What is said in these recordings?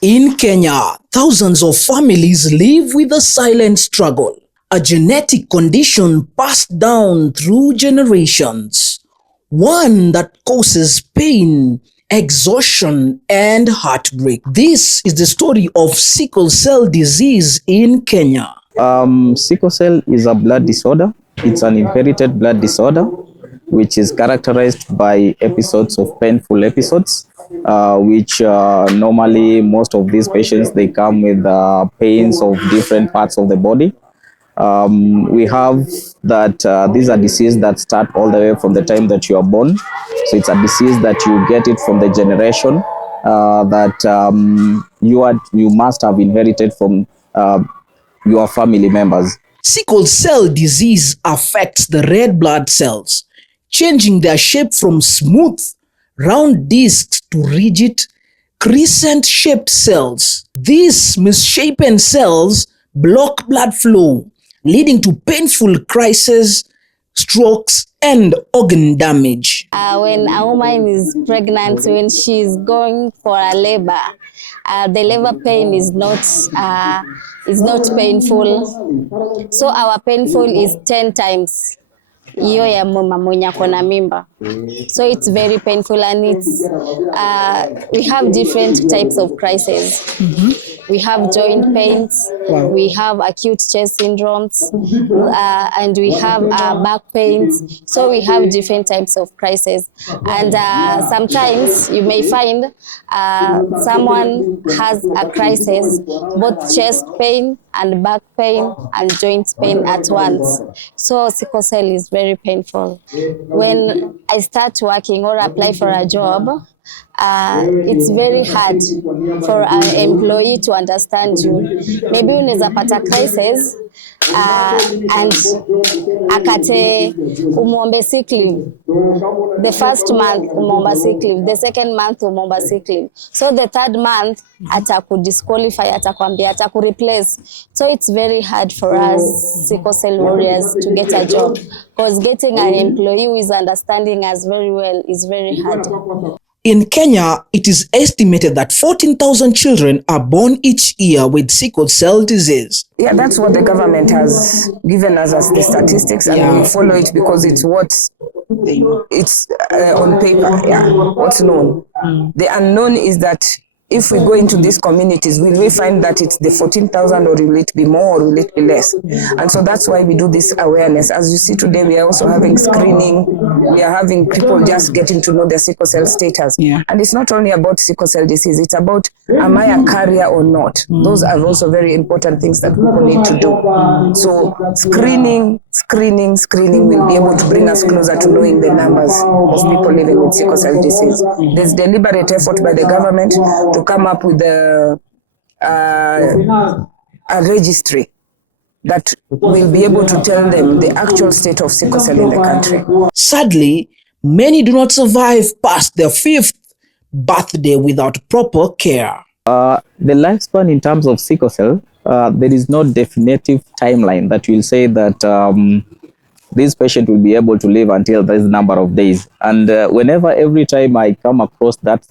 In Kenya, thousands of families live with a silent struggle, a genetic condition passed down through generations, one that causes pain, exhaustion, and heartbreak. This is the story of sickle cell disease in Kenya. Sickle cell is a blood disorder. It's an inherited blood disorder, which is characterized by episodes of painful episodes, which normally most of these patients, they come with pains of different parts of the body. We have that these are diseases that start all the way from the time that you are born. So it's a disease that you get it from the generation that you must have inherited from your family members. Sickle cell disease affects the red blood cells, changing their shape from smooth, round discs to rigid, crescent-shaped cells. These misshapen cells block blood flow, leading to painful crises, strokes, and organ damage. When a woman is pregnant, when she's going for a labor, the labor pain is not painful. So our painful is 10 times hiyo ya mama mwenye ako na mimba. So it's very painful, and it's we have different types of crises. We have joint pains, we have acute chest syndromes, and we have back pains. So we have different types of crises. And sometimes you may find someone has a crisis, both chest pain and back pain and joint pain at once. So sickle cell is very painful. When I start working or apply for a job, it's very hard for an employee to understand you. Maybe unaweza pata crisis and akate umombe sick leave. The first month umomba sick leave, the second month umomba sick leave. So the third month atakudisqualify, atakwambia, atakureplace. So it's very hard for us sickle cell warriors to get a job, because getting an employee who is understanding us very well is very hard. In Kenya, it is estimated that 14,000 children are born each year with sickle cell disease. Yeah, that's what the government has given us as the statistics, and we follow it because it's on paper, what's known. The unknown is that if we go into these communities, will we find that it's the 14,000, or will it be more, or will it be less? And so that's why we do this awareness. As you see today, we are also having screening. We are having people just getting to know their sickle cell status. And it's not only about sickle cell disease, it's about, am I a carrier or not? Those are also very important things that people need to do. So screening will be able to bring us closer to knowing the numbers of people living with sickle cell disease. There's deliberate effort by the government to come up with a registry that will be able to tell them the actual state of sickle cell in the country. Sadly, many do not survive past their 5th birthday without proper care. The lifespan in terms of sickle cell, there is no definitive timeline that will say that this patient will be able to live until this number of days. And every time I come across that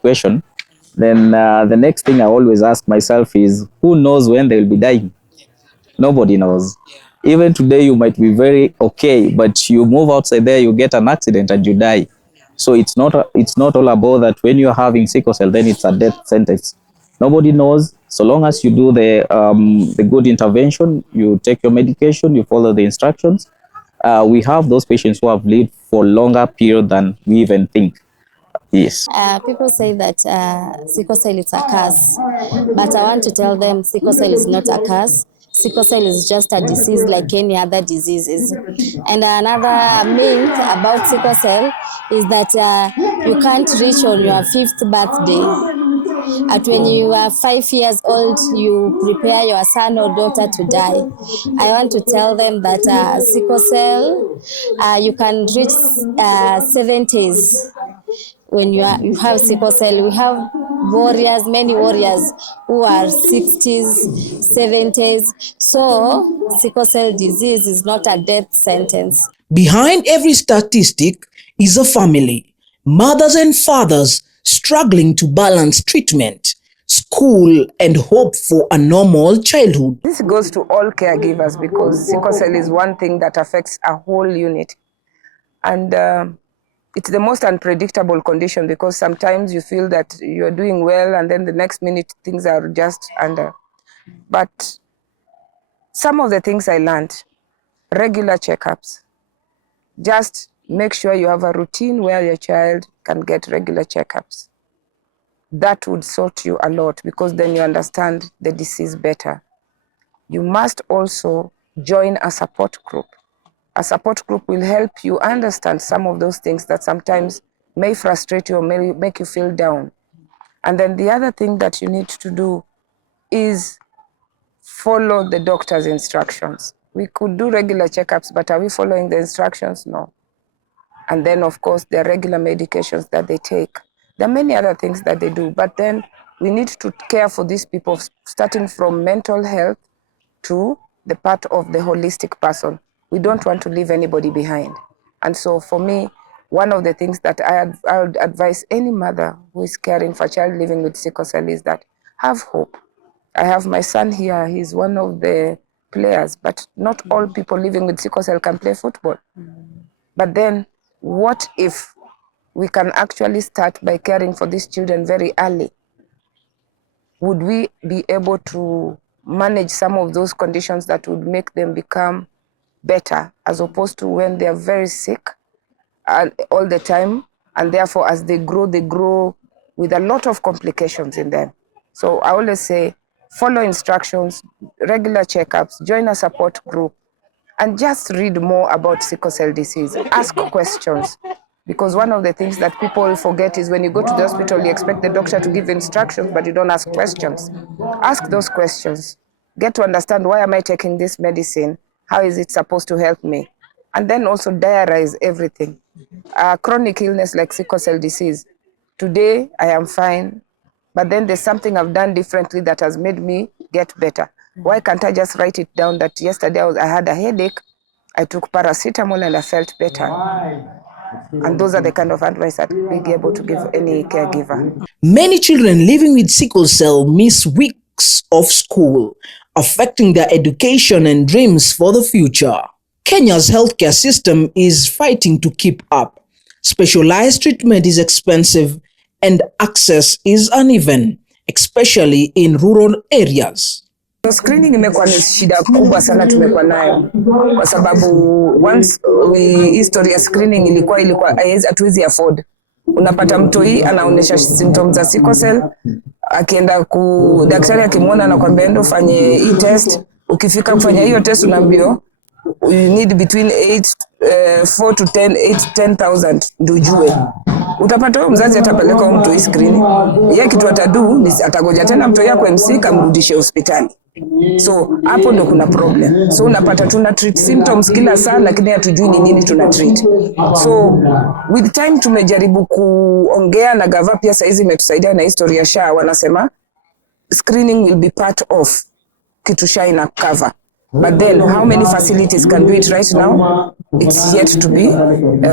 question, then the next thing I always ask myself is, who knows when they will be dying? Nobody knows. Even today you might be very okay, but you move outside there, you get an accident and you die. So it's not all about that when you're having sickle cell, then it's a death sentence. Nobody knows. So long as you do the good intervention, you take your medication, you follow the instructions. We have those patients who have lived for longer period than we even think. Yes. People say that sickle cell is a curse, but I want to tell them sickle cell is not a curse. Sickle cell is just a disease like any other diseases. And another myth about sickle cell is that you can't reach on your 5th birthday. At when you are 5 years old, you prepare your son or daughter to die. I want to tell them that sickle cell, you can reach 70s. When you have sickle cell, we have many warriors who are 60s, 70s. So sickle cell disease is not a death sentence. Behind every statistic is a family, mothers and fathers struggling to balance treatment, school, and hope for a normal childhood. This goes to all caregivers because sickle cell is one thing that affects a whole unit. And it's the most unpredictable condition because sometimes you feel that you're doing well and then the next minute things are just under. But some of the things I learned, regular checkups. Just make sure you have a routine where your child can get regular checkups. That would sort you a lot because then you understand the disease better. You must also join a support group. A support group will help you understand some of those things that sometimes may frustrate you or may make you feel down. And then the other thing that you need to do is follow the doctor's instructions. We could do regular checkups, but are we following the instructions? No. And then, of course, there are regular medications that they take. There are many other things that they do, but then we need to care for these people, starting from mental health to the part of the holistic person. We don't want to leave anybody behind. And so for me, one of the things that I would advise any mother who is caring for a child living with sickle cell is that have hope. I have my son here, he's one of the players, but not all people living with sickle cell can play football. But then what if we can actually start by caring for these children very early? Would we be able to manage some of those conditions that would make them become better as opposed to when they are very sick all the time, and therefore as they grow with a lot of complications in them. So I always say follow instructions, regular checkups, join a support group, and just read more about sickle cell disease. Ask questions. Because one of the things that people forget is when you go to the hospital, you expect the doctor to give instructions, but you don't ask questions. Ask those questions. Get to understand, why am I taking this medicine? How is it supposed to help me? And then also diarize everything. Chronic illness like sickle cell disease. Today, I am fine, but then there's something I've done differently that has made me get better. Why can't I just write it down that yesterday I had a headache, I took paracetamol and I felt better? And those are the kind of advice that we'll be able to give any caregiver. Many children living with sickle cell miss weeks of school, affecting their education and dreams for the future. Kenya's healthcare system is fighting to keep up. Specialized treatment is expensive and access is uneven, especially in rural areas. Screening imekuwa ni shida kubwa sana tumekuwa nayo kwa sababu once history ya screening ilikuwa hatuwezi afford. Unapata mtoi anaonesha symptoms za sickle cell, akienda daktari akimwona anakuambia endo fanye hii test, ukifika kufanya hiyo test unaambiwa you need between 4 to 10,000 ndio ujue. Utapata huyo mzazi atapeleka huyo mtoi screening. Yeye kitu atadu ni atagoja tena mtoi yako MC kamrudishe hospitali. So hapo ndo kuna problem. So unapata tuna treat symptoms kila saa lakini hatujui ni nini tuna treat. So with time tumejaribu kuongea na gava, pia saizi imetusaidia na history ya SHA, wanasema screening will be part of kitu SHA ina cover. But then how many facilities can do it right now? It's yet to be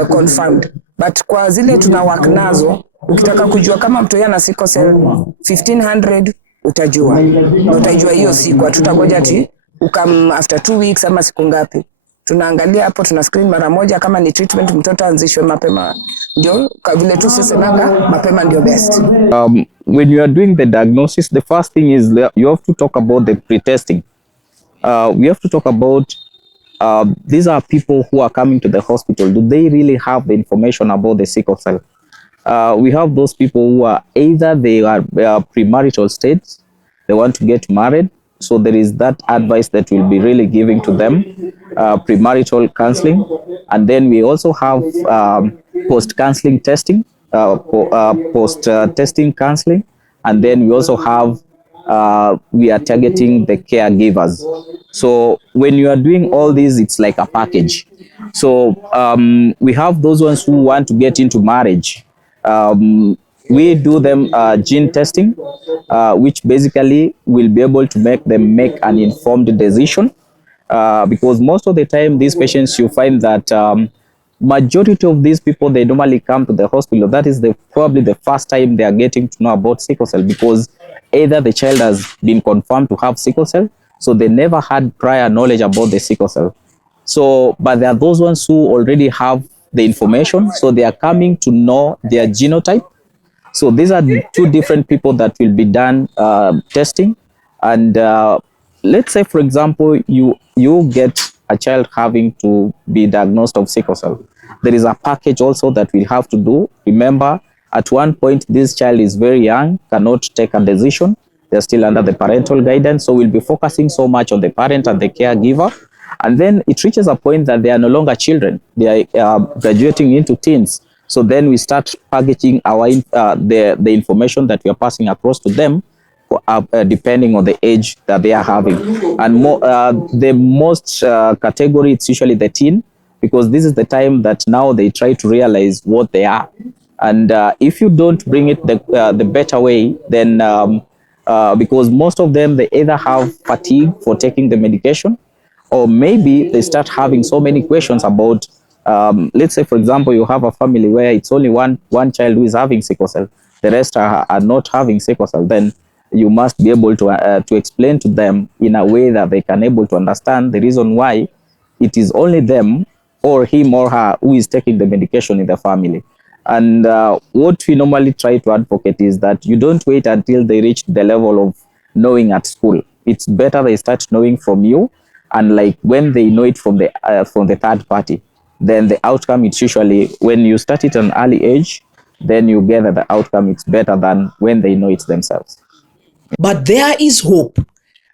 confirmed. But kwa zile tuna work nazo, ukitaka kujua kama mtu yana sickle cell 1500 utajua. Na utajua hiyo siku, hatutagoja ati ukam after 2 weeks ama siku ngapi. Tunaangalia hapo, tuna screen mara moja, kama ni treatment mtoto anzishwe mapema. Ndio kwa vile tu sisi nanga mapema ndio best. When you are doing the diagnosis, the first thing is you have to talk about the pre-testing. We have to talk about these are people who are coming to the hospital. Do they really have the information about the sickle cell? We have those people who are either they are premarital states, they want to get married, so there is that advice that we'll be really giving to them, premarital counseling. And then we also have post-counseling testing, post-testing counseling. And then we also have we are targeting the caregivers. So when you are doing all these, it's like a package. So we have those ones who want to get into marriage. We do them gene testing, which basically will be able to make them make an informed decision. Because most of the time, these patients, you find that majority of these people, they normally come to the hospital. That is probably the first time they are getting to know about sickle cell, because either the child has been confirmed to have sickle cell, so they never had prior knowledge about the sickle cell. So, but there are those ones who already have the information, so they are coming to know their genotype. So these are the two different people that will be done testing. And let's say, for example, you get a child having to be diagnosed of sickle cell. There is a package also that we have to do. Remember, at one point, this child is very young, cannot take a decision. They're still under the parental guidance. So we'll be focusing so much on the parent and the caregiver. And then it reaches a point that they are no longer children. They are graduating into teens. So then we start packaging our the information that we are passing across to them, depending on the age that they are having. And the most category, it's usually the teen, because this is the time that now they try to realize what they are. And if you don't bring it the better way, then because most of them, they either have fatigue for taking the medication, or maybe they start having so many questions about, let's say, for example, you have a family where it's only one child who is having sickle cell, the rest are not having sickle cell. Then you must be able to explain to them in a way that they can able to understand the reason why it is only them or him or her who is taking the medication in the family. And what we normally try to advocate is that you don't wait until they reach the level of knowing at school. It's better they start knowing from you, and like when they know it from the third party, then the outcome, it's usually when you start it at an early age, then you get that the outcome is better than when they know it themselves. But there is hope.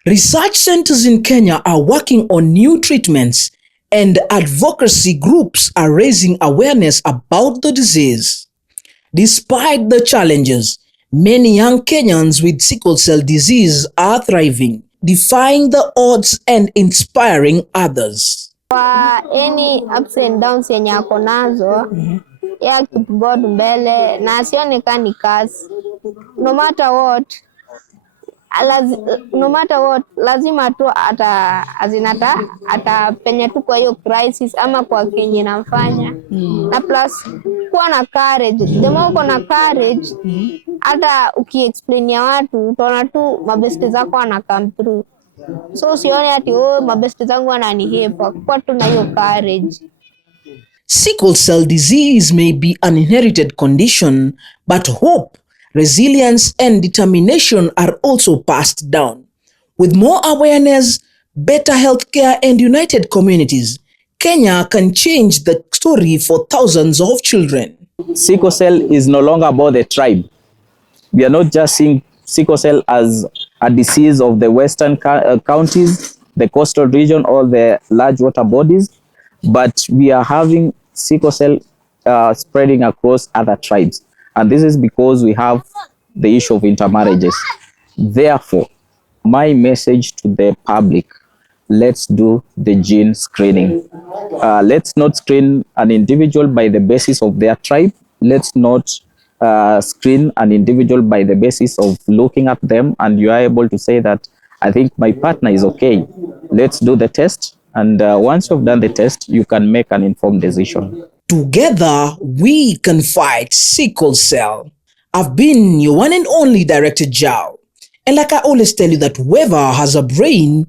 Research centers in Kenya are working on new treatments, and advocacy groups are raising awareness about the disease. Despite the challenges, many young Kenyans with sickle cell disease are thriving, defying the odds and inspiring others. Kwa any ups and downs yenye ako nazo, ya keep God mbele na asionekani kazi. No matter what, lazima tu atapenya tu kwa hiyo crisis ama kwa kenye namfanya. Na plus kuwa na courage. The more uko na courage, hata ukiexplainia watu utaona tu mabeste zako wana come through. So usione ati mabeste zangu wananihepa, kwa tu na hiyo courage. Sickle cell disease may be an inherited condition, but hope, resilience, and determination are also passed down. With more awareness, better healthcare, and united communities, Kenya can change the story for thousands of children. Sickle cell is no longer about the tribe. We are not just seeing sickle cell as a disease of the western counties, the coastal region, or the large water bodies, but we are having sickle cell spreading across other tribes. And this is because we have the issue of intermarriages. Therefore, my message to the public, let's do the gene screening. Let's not screen an individual by the basis of their tribe. Let's not screen an individual by the basis of looking at them and you are able to say that, I think my partner is okay. Let's do the test. And once you've done the test, you can make an informed decision. Together, we can fight sickle cell. I've been your one and only Director Jao. And like I always tell you that whoever has a brain,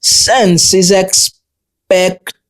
sense is expected.